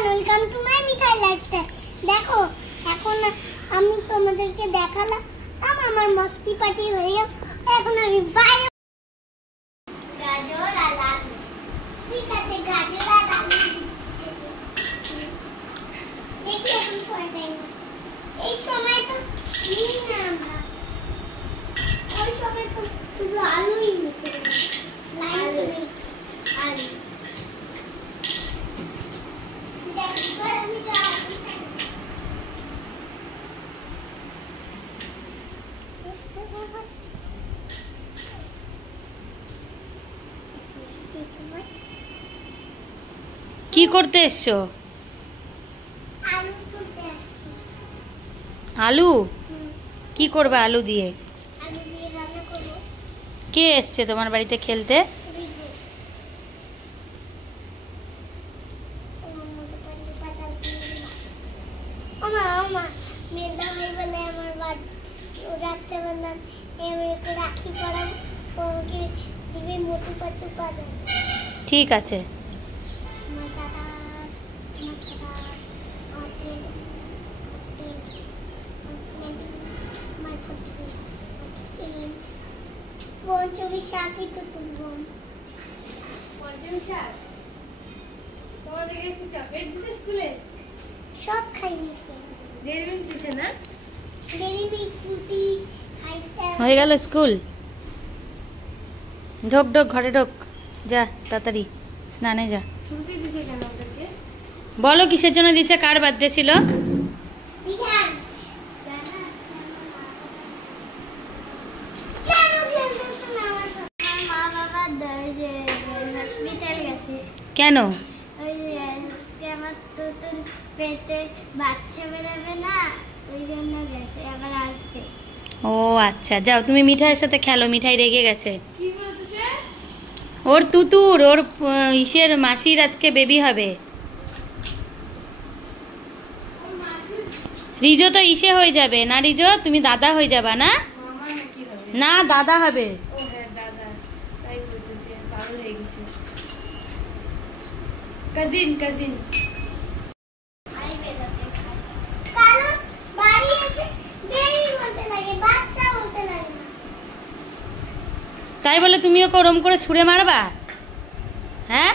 Welcome to my Mithai lifestyle. দেখো এখন আমি তোমাদেরকে দেখালাম আমার মস্তি পার্টি হয়ে গেল। এখন আমি বাইরে গাজর আর আলু, ঠিক আছে গাজর আর আলু দেখি এখন কয় টাইম আছে। এই সময় তো নিই না আমরা, ওই সময় তো শুধু আলুই নিতে লাইন চলে গেছে। আলু কি করতে এসছো? আলু কি করবে আলু দিয়ে? কে এসছে তোমার বাড়িতে খেলতে? ঠিক আছে। পঞ্চমী শাকই তো তুলবো। পঞ্চমী শাক তোমাদের কি চকলেট দিছে স্কুলে? সব খাই নিছে। ডেরি মিল্ক দিছে না? ডেরি মিল্ক ফুটি খাইতে হয়ে গেল স্কুল। ঢোক ঢোক ঘরে ঢোক, যা তাড়াতাড়ি স্নানে যা। ফুটি দিছে কেন ওদেরকে? বলো কিসের জন্য দিচ্ছে, কার বার্থডে ছিল? বিহাজ মা বাবা হসপিটাল গেছে। কেন? ওই আমার তুতুর পেটে বাচ্চা বেরোবে না, ওই জন্য গেছে, আবার আসবে। ও আচ্ছা, যাও তুমি মিঠাইয়ের সাথে খেলো, মিঠাই রেগে গেছে। কি বলতেছে? ওর তুতুর, ওর ইসের মাসির আজকে বেবি হবে। রিজো তো ইসে হয়ে যাবে না, রিজো তুমি দাদা হয়ে যাবা না? মামা নাকি হবে? না দাদা হবে। ও হ্যাঁ দাদা, তাই বলতেছে, পাগল হয়ে গেছে। কাজিন কাজিন কারণ বাড়ি এসে বেবি বলতে লাগে, বাচ্চা বলতে লাগে না। তাই বলে তুমি ওকে ওরম করে ছুঁড়ে মারবা? হ্যাঁ,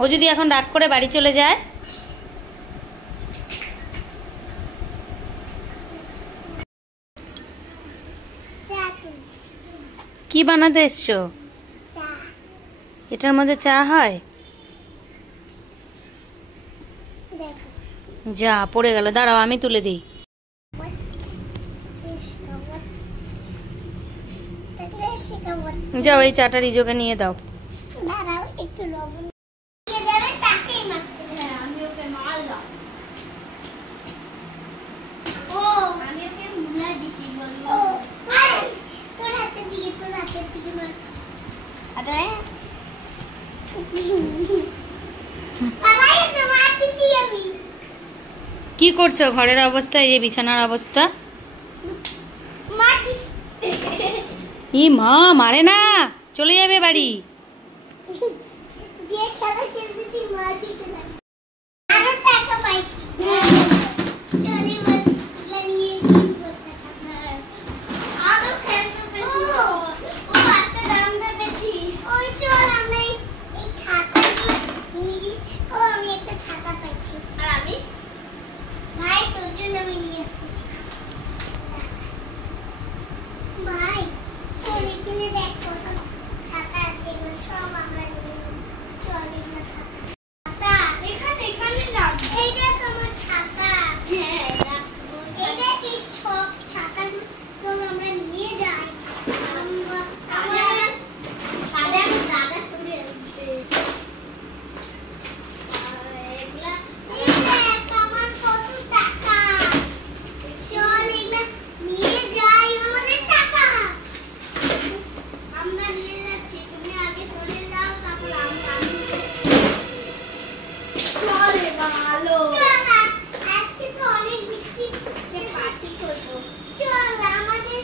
ও যদি এখন রাগ করে বাড়ি চলে যায়? চা তুলছি, কি বানাতে এসছো? চা। এটার মধ্যে চা হয়? দেখো যা পড়ে গেল, দাঁড়াও আমি তুলে দিই। যাও এই চাটা রিজোকে নিয়ে দাও। দাঁড়াও একটু লবণ দিয়ে যাবে, তাকেই মারতে হবে। আমি ওকে মারলাম। ও আমি ওকে মুলা দিছি বলবো। ও আরে তোর হাতের দিকে মার। আরে আরে তো মারতেছি আমি। কি করছো? ঘরের অবস্থা, এই যে বিছানার অবস্থা। মারতিস ই মা, মারে না, চলে যাবে বাড়ি। যে খেলা খেলতেছি মারতিস না। আরো টাকা পাইছি। চলে বল এটা নিয়ে কি করতে থাকবে? আরো খেলতে পেছি। ও একটা দাম পেয়েছি। ওই চল আমি এই ছাতা নিয়ে, ও আমি একটা ছাতা পাইছি। আর আমি ভাই তোর জন্য আমি নিয়ে আসতেছি। ভাই তোর এখানে দেখ কত ছাতা আছে, এগুলো সব আমরা নিয়ে নেব। চল এগুলো ছাতা এখানে রাখ। এই দেখ আমার ছাতা। হ্যাঁ রাখবো। এই দেখ এই সব ছাতা, চল আমরা নিয়ে যাই। আমার দাদা শুনে আসছে। এগুলা এই দেখ আমার কত টাকা। চল এগুলা নিয়ে যাই, আমাদের টাকা আমরা নিয়ে যাচ্ছি। তুমি আগে চলে যাও, তারপর আমরা চলে ভালো। চল আজকে তো অনেক বৃষ্টি, পার্টি করবো। চল আমাদের,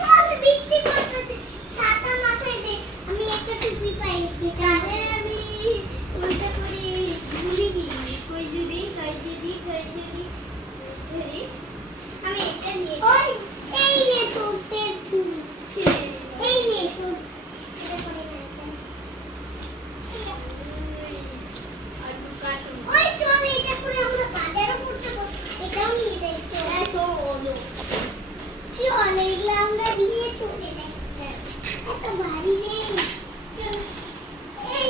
চল বৃষ্টি করতেছে, ছাতা মাথায় দে। আমি একটা টুপি পাইছি, কানে আমি উল্টা করি। আমি এটা নিয়ে ওই এই নে তোর চুল এই নে তোর এটা করে ওই চল এটা করে আমরা বাজারে করতে পারবো এটাও নিয়ে যাই তো ওলো চল এগুলো আমরা নিয়ে চলে যাই এত ভারী নেই চল এই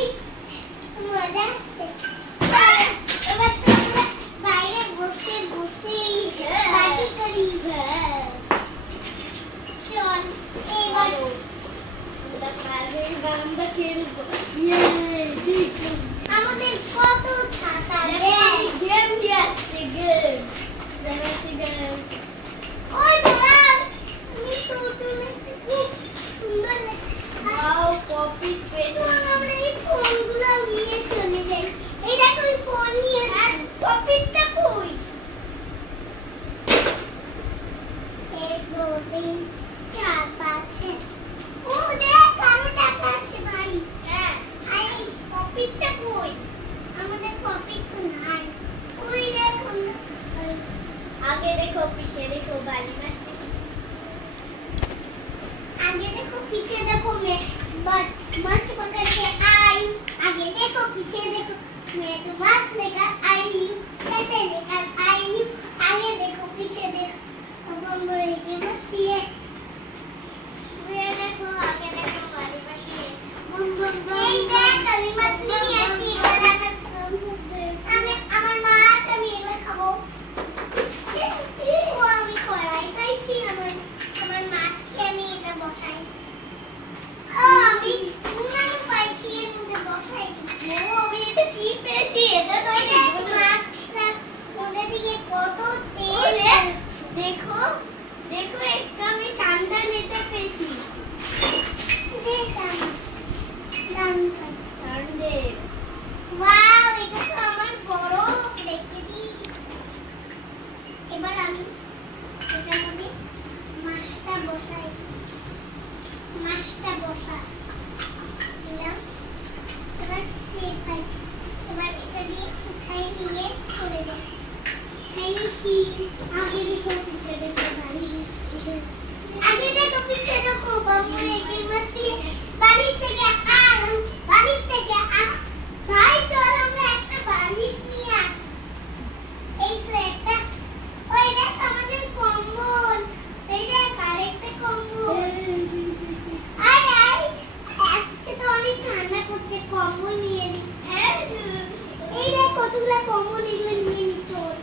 মজা আসছে এবার তো আমরা বাইরে বসে বসে পার্টি করি চল এবার আমরা খেলবো আমাদের কত ছাতা গেম দিয়ে আসছে গেম ওই দাঁড়া তুমি তো খুব সুন্দর কপি পেয়েছি আমরা এই ফোনগুলো নিয়ে চলে যাই এই দেখো এই ফোন নিয়ে আর কপিটা কই 1 2 3 4 5 6 ও দেখ কারো টাকা আছে ভাই হ্যাঁ আই কপিটা কই আমাদের কপি তো নাই ওই দেখো आगे देखो पीछे देखो बारी में आगे देखो पीछे देखो मैं मत पकड़ के आई आगे देखो पीछे देखो मैं तो मत लेकर आई हूँ कैसे लेकर आई हूँ आगे देखो पीछे देखो अब हम बड़े की मस्ती है ये देखो आगे देखो बारी में बम बम बम ये देख कभी मछली नहीं आती बनाना हमें আমার মা আমি এগুলো খাবো ও আমি কড়াই পাইছি আমার মাছকে আমি এটা বসাই আমি উনানো পাইছি এর মধ্যে বসাই ও আমি এটা কি পেয়েছি এটা তো মাছটা ওদের দিকে কত তেল দেখো দেখো একটা আমি সান্ডা নিতে পেয়েছি দেখো দাম পাইছি সান্ডে ওয়াও এটা তো আমার বড় রেখে দিই এবার আমি এটার মধ্যে মাছটা বসাই দিলাম এবার তেল পাইছি এবার এটা দিয়ে উঠাই নিয়ে চলে যাই আগে দেখো পিছে দেখো आगे देखो पीछे देखो बम्बू की मस्ती बारिश से क्या बारिश से क्या भाई चल আমরা একটা বালিশ নিয়ে আসি এই তো একটা ওই দেখ আমাদের কম্বল এই দেখ আরেকটা কম্বল আয় আয় আজকে তো অনেক ঠান্ডা করছে কম্বল নিয়ে নি হ্যাঁ এই দেখ কতগুলো কম্বল এগুলো নিয়ে নি চল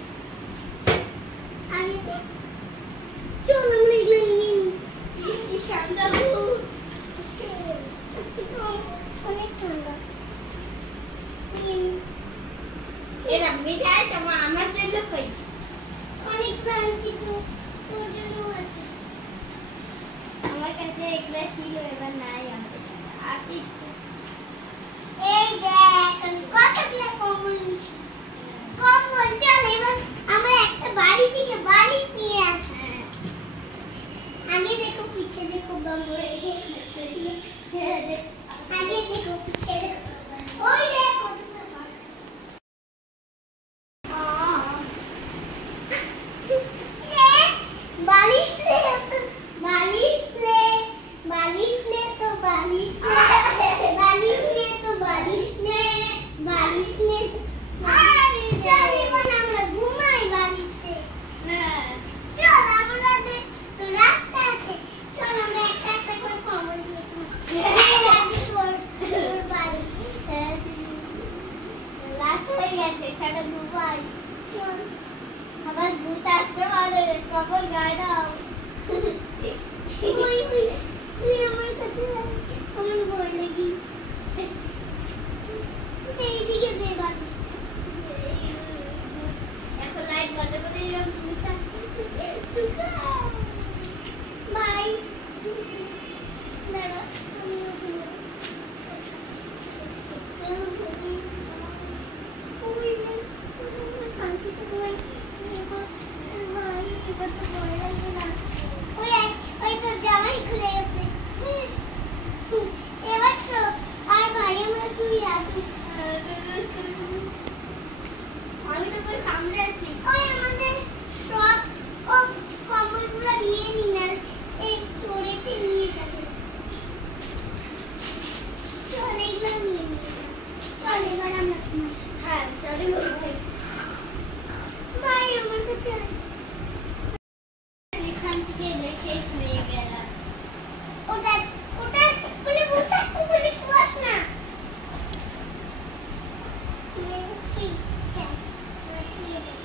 আগে দেখ চল আমরা এগুলো নিয়ে নি কি ঠান্ডা আজকে তো অনেক ঠান্ডা এরা মিঠাই তোমার আমার জন্য কই অনেক ফ্যান্সি তো তোর জন্য আছে আমার কাছে এগুলো ছিল এবার নাই আমাদের সাথে আসিস এই দেখ আমি কতগুলো কম্বল নিয়েছি কম্বল চল এবার আমরা একটা বাড়ি থেকে বালিশ নিয়ে আসি आगे देखो पीछे देखो बम्बरे आगे देखो पीछे देखो ओए देखो बालिश ले तो बालिश ले बालिश ले तो बालिश ले बालिश ले तो बालिश ले बालिश ले अरे चल এবার আমরা ঘুমাই বালিশে না চল আমরা তো রাস্তা আছে চল আমরা একটা একটা করে কম্বল দিয়ে তোর বালিশ রাত হয়ে গেছে সেটা দুবাই চল আবার ভূত আসতে পারে কখন গায়ে দাও তুই আমার কাছে আমার ভয় লাগি এইদিকে দে বালিশ এখন লাইট বন্ধ করে দিলাম ভূত আসতে বাই দাঁড়া আমি শান্তিতে ঘুমাই এবার তো ভয় লাগে না ওই তোর জামাই খুলে গেছে এবার আর ভাই শুই যাই, আমরা শুয়ে যাই।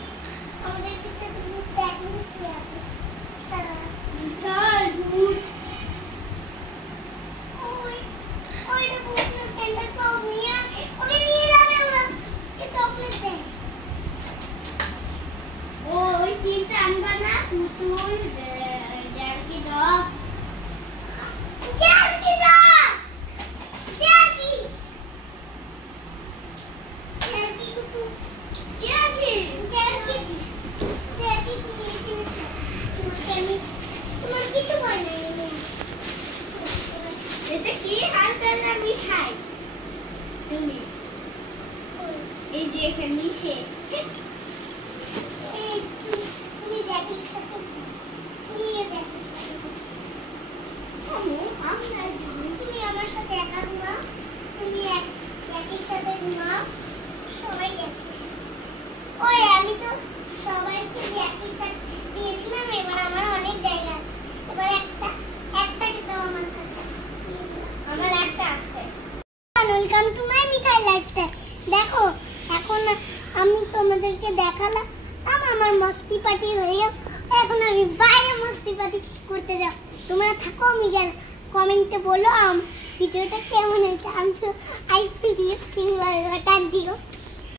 আমাদের পিছে তো ভূত দেখুন কি আছে। বিশাল ভূত। ওই ওই না ভূত না সেন্টার পাও নিয়ে ওকে নিয়ে যাবে ওরা। কে চকলেট দেয়। ওই তিনটা আনবা না পুতুল জারকি দাও। জারকি দাও। জারকি। জারকি কুকু। জারকি। জারকি। জারকি তুমি এখানে তোমাকে আমি তোমার কিছু ভয় নাই। এটা কি হালকা না মিঠাই? তুমি এই যে এখানে নিচে তুমি জ্যাকির সাথে তুমিও জ্যাকির সাথে তুমি আমার সাথে একা ঘুমাও, তুমি জ্যাকির সাথে ঘুমাও, সবাই জ্যাকির সাথে। ওই আমি তো সবাইকে জ্যাকির কাছে দিয়ে দিলাম, এবার আমার অনেক জায়গা আছে, এবার একটাকে দাও আমার কাছে। আমার একটা আছে। Welcome to my Mithai lifestyle. দেখো এখন আমি তোমাদেরকে দেখালাম আমার মস্তি পার্টি হয়ে গেল। এখন আমি বাইরে মস্তি পার্টি করতে যাব। তোমরা থাকো, আমি গেলাম। কমেন্টে বলো ভিডিওটা কেমন হয়েছে। আমি তো আইফোন দিয়ে বাটন দিও।